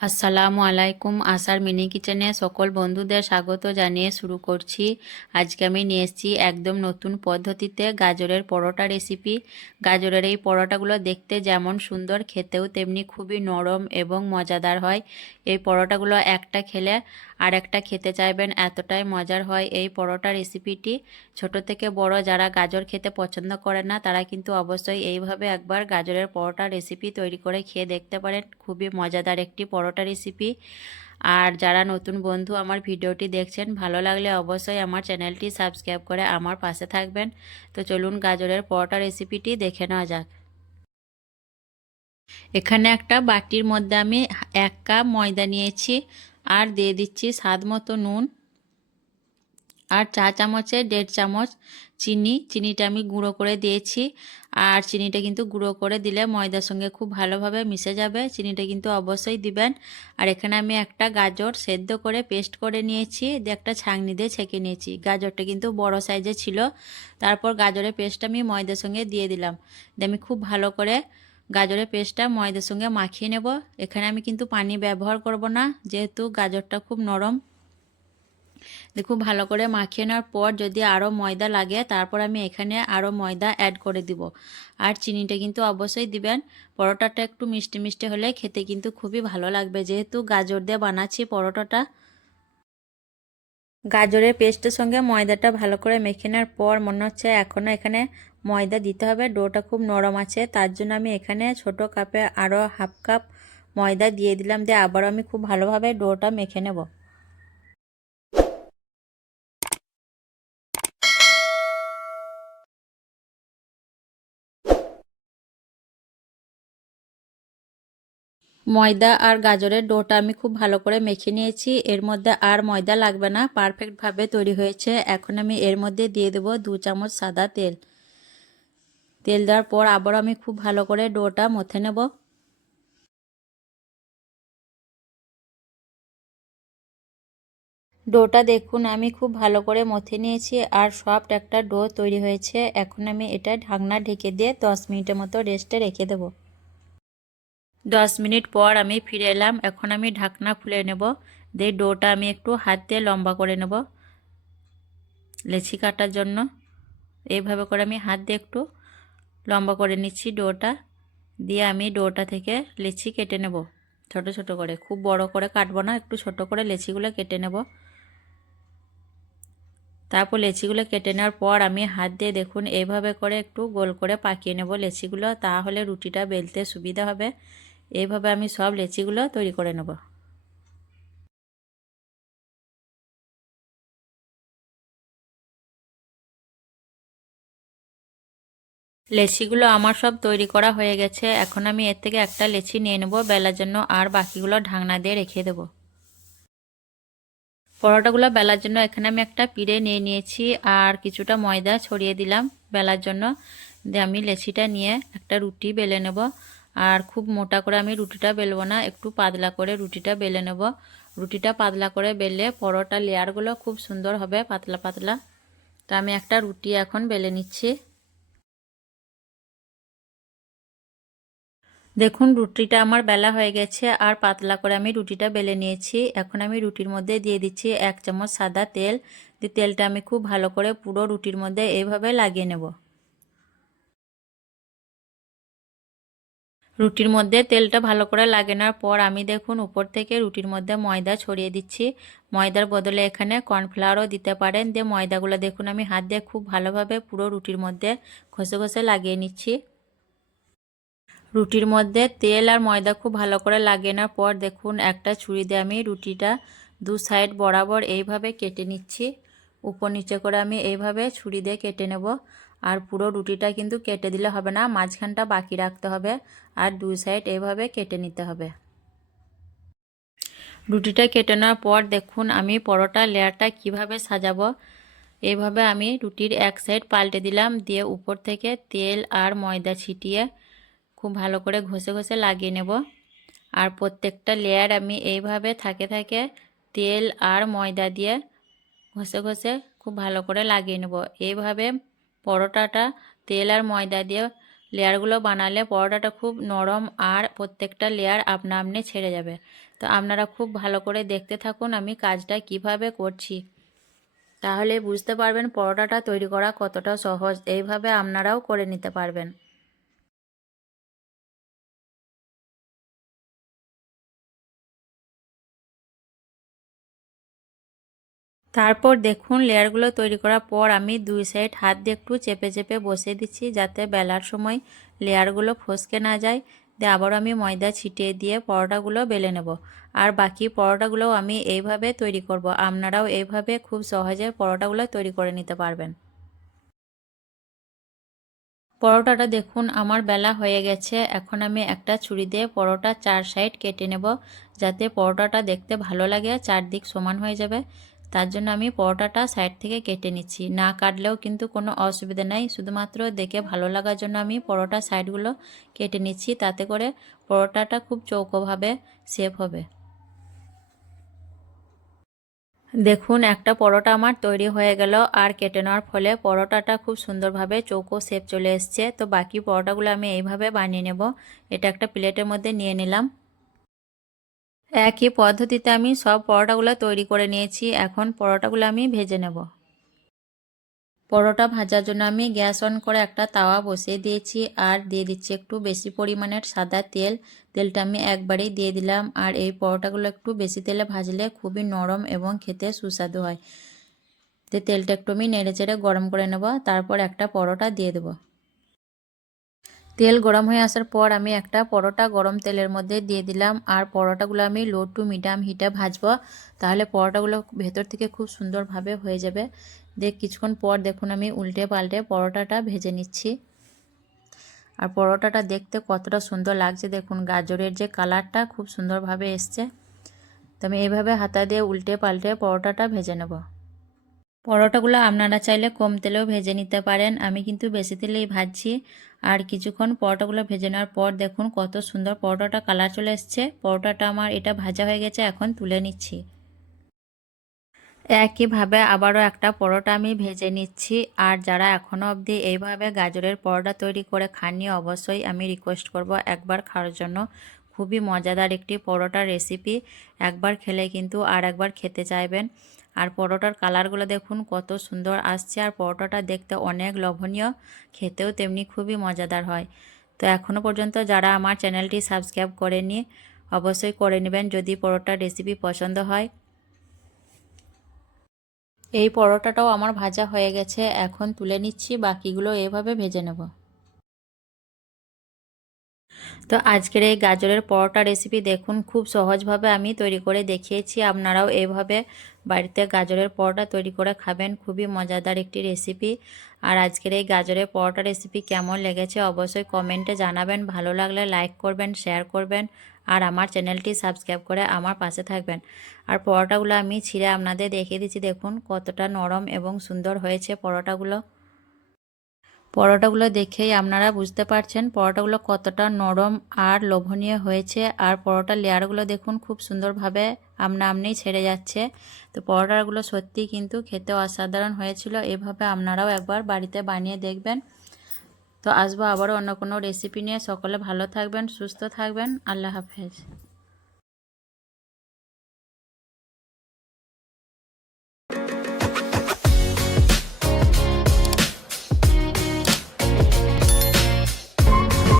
আসসালামু আলাইকুম। আশার মিনি কিচেনে সকল বন্ধুদের স্বাগত জানিয়ে শুরু করছি। আজকে আমি নিয়ে এসেছি একদম নতুন পদ্ধতিতে গাজরের পরোটা রেসিপি। গাজরের এই পরোটাগুলো দেখতে যেমন সুন্দর, খেতেও তেমনি খুবই নরম এবং মজাদার হয়। এই পরোটাগুলো একটা খেলে আর একটা খেতে চাইবেন, এতটাই মজার হয় এই পরোটা রেসিপিটি। ছোট থেকে বড় যারা গাজর খেতে পছন্দ করে না তারা কিন্তু অবশ্যই এইভাবে একবার গাজরের পরোটা রেসিপি তৈরি করে খেয়ে দেখতে পারেন। খুবই মজাদার একটি পরোটা রেসিপি। আর যারা নতুন বন্ধু আমার ভিডিওটি দেখছেন, ভালো লাগলে অবশ্যই আমার চ্যানেলটি সাবস্ক্রাইব করে আমার পাশে থাকবেন। তো চলুন গাজরের পরোটা রেসিপিটি দেখে নেওয়া যাক। এখানে একটা বাটির মধ্যে আমি 1 কাপ ময়দা নিয়েছি, আর দিয়ে দিচ্ছি স্বাদ মতো নুন, আর চা চামচে 1.5 চামচ চিনিটা আমি গুঁড়ো করে দিয়েছি। আর চিনিটা কিন্তু গুঁড়ো করে দিলে ময়দার সঙ্গে খুব ভালোভাবে মিশে যাবে, চিনিটা কিন্তু অবশ্যই দিবেন। আর এখানে আমি একটা গাজর সেদ্ধ করে পেস্ট করে নিয়েছি, দিয়ে একটা ছাঁকনি দিয়ে ছেঁকে নিয়েছি। গাজরটা কিন্তু বড় সাইজে ছিল। তারপর গাজরের পেস্টটা আমি ময়দার সঙ্গে দিয়ে দিলাম, দিয়ে আমি খুব ভালো করে গাজরের পেস্টটা ময়দার সঙ্গে মাখিয়ে নেব। এখানে আমি কিন্তু পানি ব্যবহার করব না, যেহেতু গাজরটা খুব নরম। দেখুন ভালো করে মাখিয়ে নেওয়ার পর যদি আরও ময়দা লাগে তারপর আমি এখানে আরও ময়দা অ্যাড করে দিব। আর চিনিটা কিন্তু অবশ্যই দিবেন। পরোটাটা একটু মিষ্টি মিষ্টি হলে খেতে কিন্তু খুবই ভালো লাগবে, যেহেতু গাজর দিয়ে বানাচ্ছি পরোটাটা। গাজরের পেস্টের সঙ্গে ময়দাটা ভালো করে মেখে নেওয়ার পর মনে হচ্ছে এখনও এখানে ময়দা দিতে হবে। ডোটা খুব নরম আছে, তার জন্য আমি এখানে ছোট কাপে আরও হাফ কাপ ময়দা দিয়ে দিলাম, দিয়ে আবারও আমি খুব ভালোভাবে ডোটা মেখে নেব। ময়দা আর গাজরের ডোটা আমি খুব ভালো করে মেখে নিয়েছি, এর মধ্যে আর ময়দা লাগবে না, পারফেক্টভাবে তৈরি হয়েছে। এখন আমি এর মধ্যে দিয়ে দেব 2 চামচ সাদা তেল। তেল দেওয়ার পর আবার আমি খুব ভালো করে ডোটা মথে নেব। ডোটা দেখুন আমি খুব ভালো করে মথে নিয়েছি, আর সফট একটা ডো তৈরি হয়েছে। এখন আমি এটা ঢাকনা ঢেকে দিয়ে 10 মিনিটের মতো রেস্টে রেখে দেব। 10 মিনিট পর আমি ফিরে এলাম। এখন আমি ঢাকনা খুলে নেব, দিয়ে ডোটা আমি একটু হাত দিয়ে লম্বা করে নেব লেচি কাটার জন্য। এইভাবে করে আমি হাত দিয়ে একটু লম্বা করে নিচ্ছি ডোটা, দিয়ে আমি ডোটা থেকে লেচি কেটে নেব ছোট ছোট করে। খুব বড় করে কাটবো না, একটু ছোট করে লেচিগুলো কেটে নেব। তারপর লেচিগুলো কেটে নেওয়ার পর আমি হাত দিয়ে দেখুন এইভাবে করে একটু গোল করে পাকিয়ে নেব লেচিগুলো, তাহলে রুটিটা বেলতে সুবিধা হবে। এইভাবে আমি সব লেচিগুলো তৈরি করে নেব। লেচিগুলো আমার সব তৈরি করা হয়ে গেছে। এখন আমি এর থেকে একটা লেচি নিয়ে নেব বেলার জন্য, আর বাকিগুলো ঢাকনা দিয়ে রেখে দেব। পরোটাগুলো বেলার জন্য এখানে আমি একটা পিড়ে নিয়ে নিয়েছি, আর কিছুটা ময়দা ছড়িয়ে দিলাম বেলার জন্য। দিয়ে আমি লেচিটা নিয়ে একটা রুটি বেলে নেব। আর খুব মোটা করে আমি রুটিটা বেলবো না, একটু পাতলা করে রুটিটা বেলে নেব। রুটিটা পাতলা করে বেললে পরোটা লেয়ারগুলো খুব সুন্দর হবে, পাতলা পাতলা। তো আমি একটা রুটি এখন বেলে নিচ্ছি। দেখুন রুটিটা আমার বেলা হয়ে গেছে, আর পাতলা করে আমি রুটিটা বেলে নিয়েছি। এখন আমি রুটির মধ্যে দিয়ে দিচ্ছি 1 চামচ সাদা তেল। দিয়ে তেলটা আমি খুব ভালো করে পুরো রুটির মধ্যে এইভাবে লাগিয়ে নেব। রুটির মধ্যে তেলটা ভালো করে লাগানোর পর আমি দেখুন উপর থেকে রুটির মধ্যে ময়দা ছড়িয়ে দিচ্ছি। ময়দার বদলে এখানে কর্নফ্লাওয়ারও দিতে পারেন। দিয়ে ময়দাগুলো দেখুন আমি হাত দিয়ে খুব ভালোভাবে পুরো রুটির মধ্যে ঘষে ঘষে লাগিয়ে নিচ্ছি। রুটির মধ্যে তেল আর ময়দা খুব ভালো করে লাগিয়ে নেওয়ার পর দেখুন একটা ছুরি দিয়ে আমি রুটিটা 2 সাইড বরাবর এইভাবে কেটে নিচ্ছি। উপর নিচে করে আমি এইভাবে ছুরি দিয়ে কেটে নেব। আর পুরো রুটিটা কিন্তু কেটে দিলে হবে না, মাঝখানটা বাকি রাখতে হবে, আর 2 সাইড এইভাবে কেটে নিতে হবে। রুটিটা কেটে নেওয়ার পর দেখুন আমি পরোটা লেয়ারটা কিভাবে সাজাবো। এইভাবে আমি রুটির এক সাইড পাল্টে দিলাম, দিয়ে উপর থেকে তেল আর ময়দা ছিটিয়ে খুব ভালো করে ঘষে ঘষে লাগিয়ে নেব। আর প্রত্যেকটা লেয়ার আমি এইভাবে থাকে থাকে তেল আর ময়দা দিয়ে ঘষে ঘষে খুব ভালো করে লাগিয়ে নেব। এইভাবে পরোটাটা তেল আর ময়দা দিয়ে লেয়ারগুলো বানালে পরোটাটা খুব নরম, আর প্রত্যেকটা লেয়ার আপনা আপনি ছেড়ে যাবে। তো আপনারা খুব ভালো করে দেখতে থাকুন আমি কাজটা কিভাবে করছি, তাহলে বুঝতে পারবেন পরোটাটা তৈরি করা কতটা সহজ। এইভাবে আপনারাও করে নিতে পারবেন। তারপর দেখুন লেয়ারগুলো তৈরি করার পর আমি দুই সাইড হাত দিয়ে একটু চেপে চেপে বসিয়ে দিচ্ছি, যাতে বেলার সময় লেয়ারগুলো ফসকে না যায়। দিয়ে আবারও আমি ময়দা ছিটিয়ে দিয়ে পরোটাগুলো বেলে নেব। আর বাকি পরোটাগুলোও আমি এইভাবে তৈরি করব। আপনারাও এইভাবে খুব সহজে পরোটাগুলো তৈরি করে নিতে পারবেন। পরোটাটা দেখুন আমার বেলা হয়ে গেছে। এখন আমি একটা ছুরি দিয়ে পরোটার 4 সাইড কেটে নেব, যাতে পরোটাটা দেখতে ভালো লাগে, চারদিক সমান হয়ে যাবে। তার জন্য আমি পরোটাটা সাইড থেকে কেটে নিচ্ছি। না কাটলেও কিন্তু কোনো অসুবিধা নেই, শুধুমাত্র দেখে ভালো লাগার জন্য আমি পরোটার সাইডগুলো কেটে নিচ্ছি, তাতে করে পরোটাটা খুব চৌকোভাবে শেপ হবে। দেখুন একটা পরোটা আমার তৈরি হয়ে গেল, আর কেটে নেওয়ার ফলে পরোটাটা খুব সুন্দরভাবে চৌকো শেপ চলে এসছে। তো বাকি পরোটাগুলো আমি এইভাবে বানিয়ে নেব। এটা একটা প্লেটের মধ্যে নিয়ে নিলাম। একই পদ্ধতিতে আমি সব পরোটাগুলো তৈরি করে নিয়েছি। এখন পরোটাগুলো আমি ভেজে নেব। পরোটা ভাজার জন্য আমি গ্যাস অন করে একটা তাওয়া বসিয়ে দিয়েছি, আর দিয়ে দিচ্ছি একটু বেশি পরিমাণের সাদা তেল। তেলটা আমি একবারেই দিয়ে দিলাম। আর এই পরোটাগুলো একটু বেশি তেলে ভাজলে খুবই নরম এবং খেতে সুস্বাদু হয়। তো তেলটা একটু আমি নেড়ে চেড়ে গরম করে নেব, তারপর একটা পরোটা দিয়ে দেব। তেল গরম হয়ে আসার পর আমি একটা পরোটা গরম তেলের মধ্যে দিয়ে দিলাম, আর পরোটাগুলো আমি লো টু মিডিয়াম হিটে ভাজবো, তাহলে পরোটাগুলো ভেতর থেকে খুব সুন্দরভাবে হয়ে যাবে। কিছুক্ষণ পর দেখুন আমি উল্টে পাল্টে পরোটাটা ভেজে নিচ্ছি। আর পরোটাটা দেখতে কতটা সুন্দর লাগছে দেখুন, গাজরের যে কালারটা খুব সুন্দরভাবে এসছে। তো আমি এইভাবে হাতা দিয়ে উল্টে পাল্টে পরোটাটা ভেজে নেব। পরোটাগুলো আপনারা চাইলে কম তেলেও ভেজে নিতে পারেন, আমি কিন্তু বেশি তেলেই ভাজছি। আর কিছুক্ষণ পরোটাগুলো ভেজে নেওয়ার পর দেখুন কত সুন্দর পরোটাটা কালার চলে এসছে। পরোটাটা আমার এটা ভাজা হয়ে গেছে, এখন তুলে নিচ্ছি। একইভাবে আবারও একটা পরোটা আমি ভেজে নিচ্ছি। আর যারা এখনও অবধি এইভাবে গাজরের পরোটা তৈরি করে খাননি, অবশ্যই আমি রিকোয়েস্ট করব একবার খাওয়ার জন্য। খুবই মজাদার একটি পরোটার রেসিপি, একবার খেলে কিন্তু আর একবার খেতে চাইবেন। আর পরোটার কালারগুলো দেখুন কত সুন্দর আসছে, আর পরোটাটা দেখতে অনেক লোভনীয়, খেতেও তেমনি খুবই মজাদার হয়। তো এখনও পর্যন্ত যারা আমার চ্যানেলটি সাবস্ক্রাইব করেনি, অবশ্যই করে নেবেন যদি পরোটার রেসিপি পছন্দ হয়। এই পরোটাটাও আমার ভাজা হয়ে গেছে, এখন তুলে নিচ্ছি, বাকিগুলো এভাবে ভেজে নেব। তো আজকের এই গাজরের পরোটা রেসিপি দেখুন খুব সহজভাবে আমি তৈরি করে দেখিয়েছি। আপনারাও এইভাবে বাড়িতে গাজরের পরোটা তৈরি করে খাবেন, খুবই মজাদার একটি রেসিপি। আর আজকের এই গাজরের পরোটা রেসিপি কেমন লেগেছে অবশ্যই কমেন্টে জানাবেন। ভালো লাগলে লাইক করবেন, শেয়ার করবেন, আর আমার চ্যানেলটি সাবস্ক্রাইব করে আমার পাশে থাকবেন। আর পরোটাগুলো আমি ছিঁড়ে আপনাদের দেখিয়ে দিচ্ছি, দেখুন কতটা নরম এবং সুন্দর হয়েছে পরোটাগুলো। পরোটাগুলো দেখেই আপনারা বুঝতে পারছেন পরোটাগুলো কতটা নরম আর লোভনীয় হয়েছে। আর পরোটার লেয়ারগুলো দেখুন খুব সুন্দরভাবে আপনা আপনিই ছেড়ে যাচ্ছে। তো পরোটাগুলো সত্যিই কিন্তু খেতে অসাধারণ হয়েছিল। এভাবে আপনারাও একবার বাড়িতে বানিয়ে দেখবেন। তো আসবো আবারও অন্য কোনো রেসিপি নিয়ে। সকলে ভালো থাকবেন, সুস্থ থাকবেন। আল্লাহ হাফেজ।